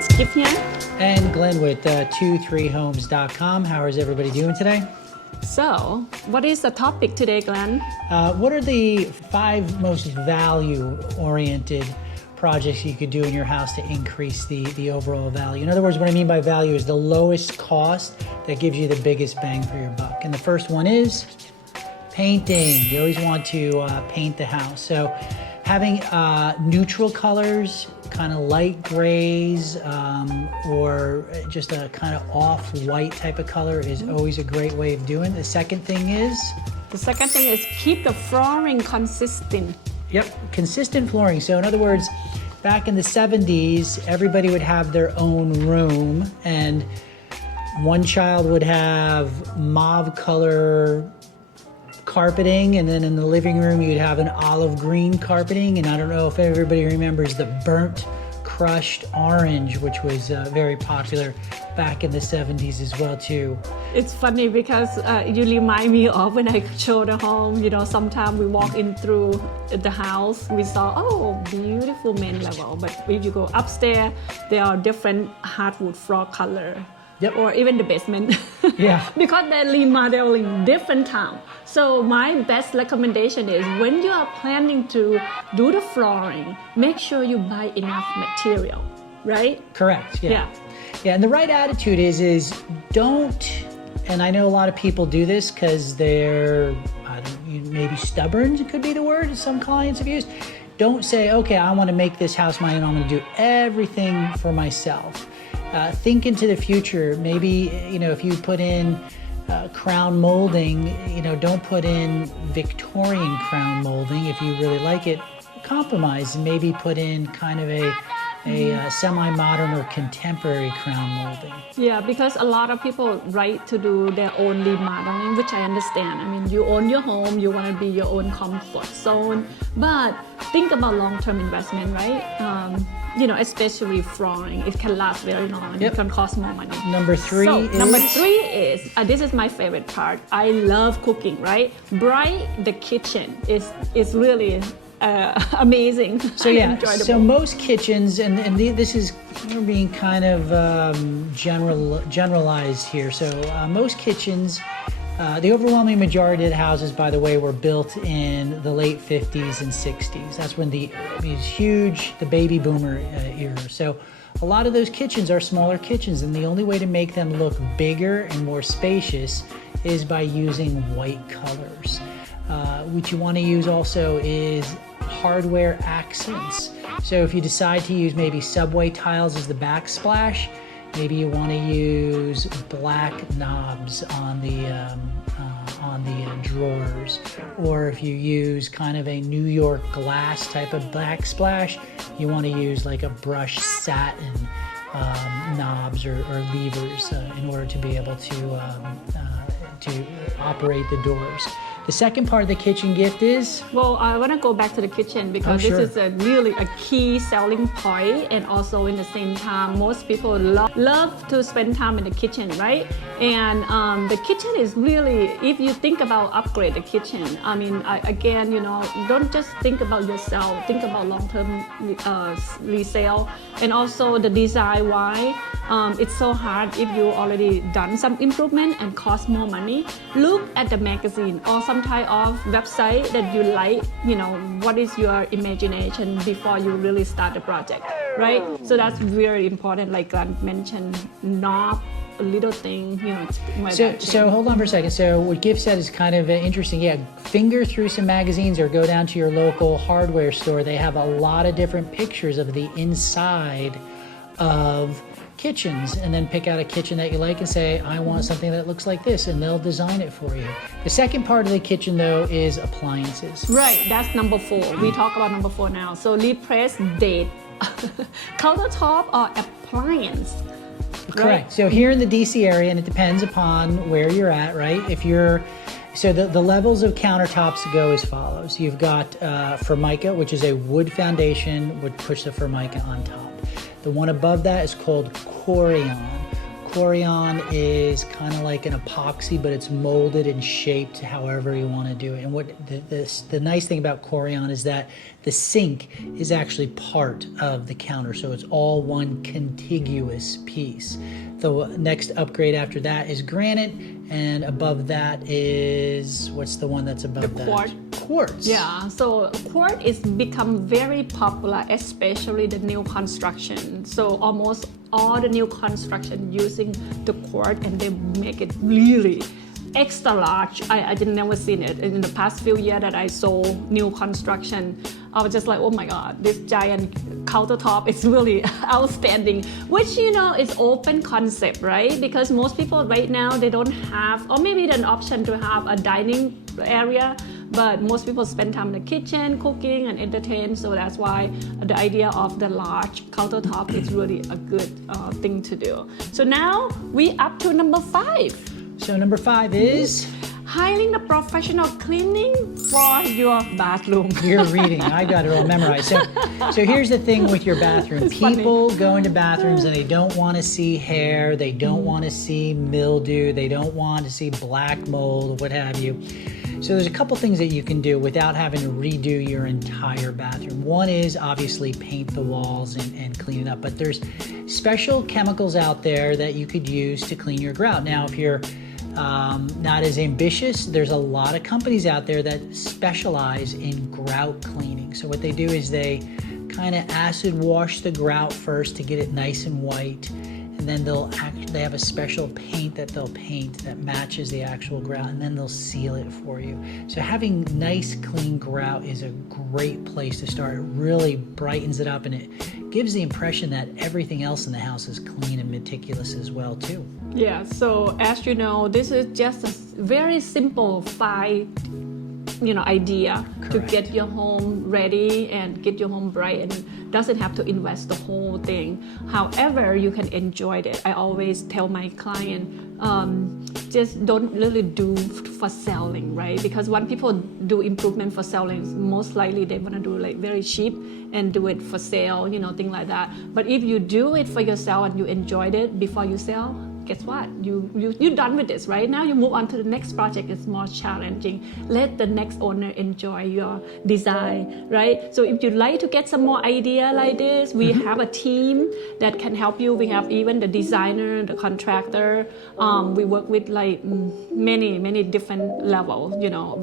it's Gift here. And Glenn with 23homes.com. How is everybody doing today? So, what is the topic today, Glenn? What are the 5 most value-oriented projects you could do in your house to increase the overall value? In other words, what I mean by value is the lowest cost that gives you the biggest bang for your buck. And the first one is painting. You always want to paint the house. So having neutral colors, kind of light grays, or just a kind of off-white type of color is always a great way of doing it. The second thing is? The second thing is keep the flooring consistent. Yep, consistent flooring. So in other words, back in the 70s, everybody would have their own room, and one child would have mauve color carpeting, and then in the living room you'd have an olive green carpeting, and I don't know if everybody remembers the burnt crushed orange, which was very popular back in the 70s as well too. It's funny because you remind me of when I show the home, you know, sometimes we walk in through the house, we saw, oh, beautiful main level, but if you go upstairs, there are different hardwood floor color. Yep. Or even the basement. Yeah. Because they're remodeling different town. So my best recommendation is when you are planning to do the flooring, make sure you buy enough material, right? Correct. Yeah. Yeah, and the right attitude is don't, and I know a lot of people do this because they're maybe stubborn, it could be the word some clients have used. Don't say, okay, I want to make this house my own, I'm going to do everything for myself. Think into the future. Maybe, you know, if you put in crown molding, you know, don't put in Victorian crown molding. If you really like it, compromise and maybe put in kind of a semi-modern or contemporary crown molding. Yeah, because a lot of people like to do their own remodeling, which I understand. I mean, you own your home, you want to be your own comfort zone, but think about long-term investment, right? You know, especially flooring, it can last very long. Yep. It can cost more money. Number 3 is? Number 3 is, this is my favorite part. I love cooking, right? Bright the kitchen is really amazing. So yeah, enjoyable. So most kitchens, and this is, we're being kind of generalized here. So most kitchens, the overwhelming majority of the houses, by the way, were built in the late 50s and 60s. That's when the baby boomer era. So a lot of those kitchens are smaller kitchens, and the only way to make them look bigger and more spacious is by using white colors. What you want to use also is hardware accents. So if you decide to use maybe subway tiles as the backsplash, maybe you want to use black knobs on the drawers, or if you use kind of a New York glass type of backsplash, you want to use like a brushed satin knobs or levers in order to be able to operate the doors. The second part of the kitchen gift is? Well, I want to go back to the kitchen because this is really a key selling point, and also in the same time, most people love to spend time in the kitchen, right? And the kitchen is really, if you think about upgrade the kitchen, I mean, again, you know, don't just think about yourself, think about long-term resale, and also the design why. It's so hard if you already done some improvement and cost more money. Look at the magazine or some type of website that you like, you know, what is your imagination before you really start the project, right? So that's very important, like I mentioned, not a little thing, you know. So hold on for a second. So what Gift said is kind of interesting. Yeah, finger through some magazines or go down to your local hardware store. They have a lot of different pictures of the inside of kitchens, and then pick out a kitchen that you like and say, I want something that looks like this, and they'll design it for you. The second part of the kitchen though is appliances. Right, that's number 4. We talk about number 4 now. So replace date, countertop or appliance. Correct. Right? So here in the DC area, and it depends upon where you're at, right? So the levels of countertops go as follows. You've got Formica, which is a wood foundation, would push the Formica on top. The one above that is called Corian. Corian is kind of like an epoxy, but it's molded and shaped however you want to do it. And what the nice thing about Corian is that the sink is actually part of the counter, so it's all one contiguous piece. The next upgrade after that is granite, and above that is, what's the one that's above that? Quartz. Yeah, so quartz is become very popular, especially the new construction. So almost all the new construction using the quartz, and they make it really extra large. I didn't never seen it in the past few years that I saw new construction. I was just like, oh my God, this giant countertop is really outstanding, which, you know, is open concept, right? Because most people right now, they don't have, or maybe an option to have a dining area, but most people spend time in the kitchen, cooking and entertain. So that's why the idea of the large countertop is really a good thing to do. So now we up to number 5. So number 5 is? Hiring a professional cleaning for your bathroom. You're reading. I got it all memorized. So here's the thing with your bathroom. It's People funny. go into bathrooms and they don't want to see hair. They don't want to see mildew. They don't want to see black mold, what have you. So there's a couple things that you can do without having to redo your entire bathroom. One is obviously paint the walls and clean it up. But there's special chemicals out there that you could use to clean your grout. Now, if you're not as ambitious, there's a lot of companies out there that specialize in grout cleaning. So what they do is they kind of acid wash the grout first to get it nice and white, and then they have a special paint that they'll paint that matches the actual grout, and then they'll seal it for you. So having nice clean grout is a great place to start. It really brightens it up, and it gives the impression that everything else in the house is clean and meticulous as well too. Yeah, so as you know, this is just a very simple 5 idea to get your home ready and get your home bright, and doesn't have to invest the whole thing. However, you can enjoy it. I always tell my client, just don't really do for selling, right? Because when people do improvement for selling, most likely they want to do like very cheap and do it for sale, things like that. But if you do it for yourself and you enjoyed it before you sell, guess what? You're done with this, right? Now you move on to the next project. It's more challenging. Let the next owner enjoy your design, right? So if you'd like to get some more idea like this, we have a team that can help you. We have even the designer, the contractor. We work with like many different levels,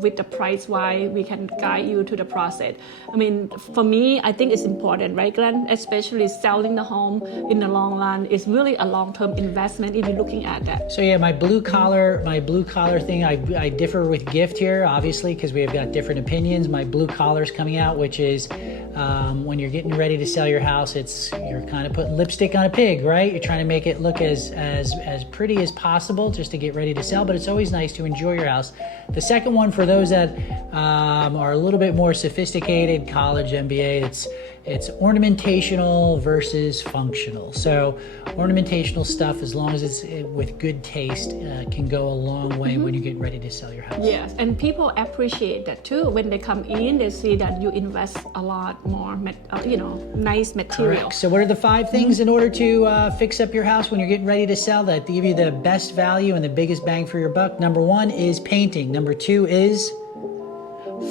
with the price wise, we can guide you to the process. I mean, for me, I think it's important, right, Glenn? Especially selling the home in the long run is really a long-term investment if you're looking at that. So yeah, my blue collar thing, I differ with Gift here, obviously, because we have got different opinions. My blue collar's coming out, which is when you're getting ready to sell your house, you're kind of putting lipstick on a pig, right? You're trying to make it look as pretty as possible just to get ready to sell, but it's always nice to enjoy your house. The second one, for those that are a little bit more sophisticated, college, MBA, it's ornamentational versus functional. So ornamentational stuff, as long as it's with good taste, can go a long way when you get ready to sell your house. Yes, and people appreciate that too. When they come in, they see that you invest a lot more, nice material. Correct. So what are the 5 things in order to fix up your house when you're getting ready to sell that give you the best value and the biggest bang for your buck? Number 1 is painting. Number 2 is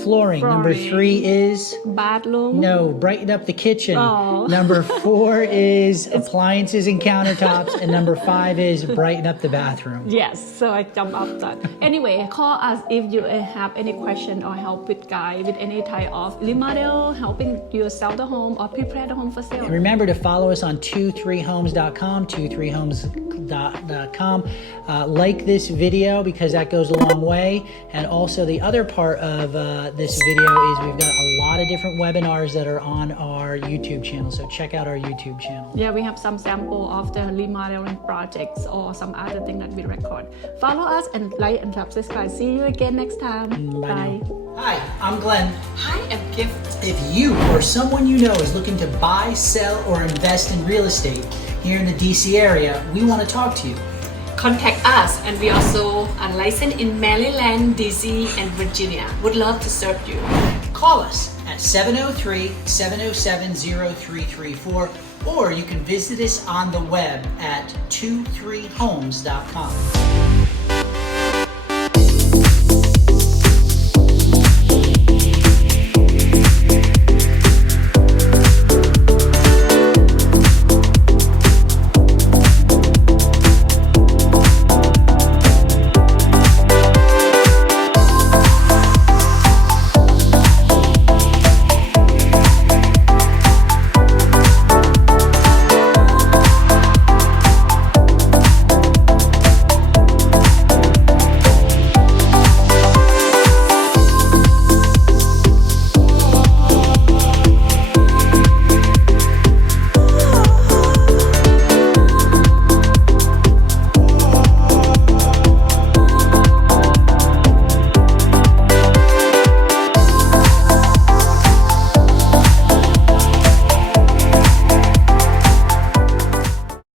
flooring. Number 3 is bathroom. No, brighten up the kitchen. Oh. Number 4 is appliances and countertops, and number 5 is brighten up the bathroom. Yes, so I jump up that. Anyway, call us if you have any question or help with guide with any type of remodel, helping you sell the home or prepare the home for sale. And remember to follow us on 23homes.com, 23homes.com. Like this video because that goes a long way. And also the other part of this video is we've got a lot of different webinars that are on our YouTube channel. So check out our YouTube channel. Yeah, we have some sample of the remodeling projects or some other thing that we record. Follow us and like and subscribe. See you again next time. Bye. Hi, I'm Glenn. Hi, I'm Gift. If you or someone you know is looking to buy, sell, or invest in real estate here in the DC area, we want to talk to you. Contact us, and we also are licensed in Maryland, DC, and Virginia. Would love to serve you. Call us at 703-707-0334, or you can visit us on the web at 23homes.com.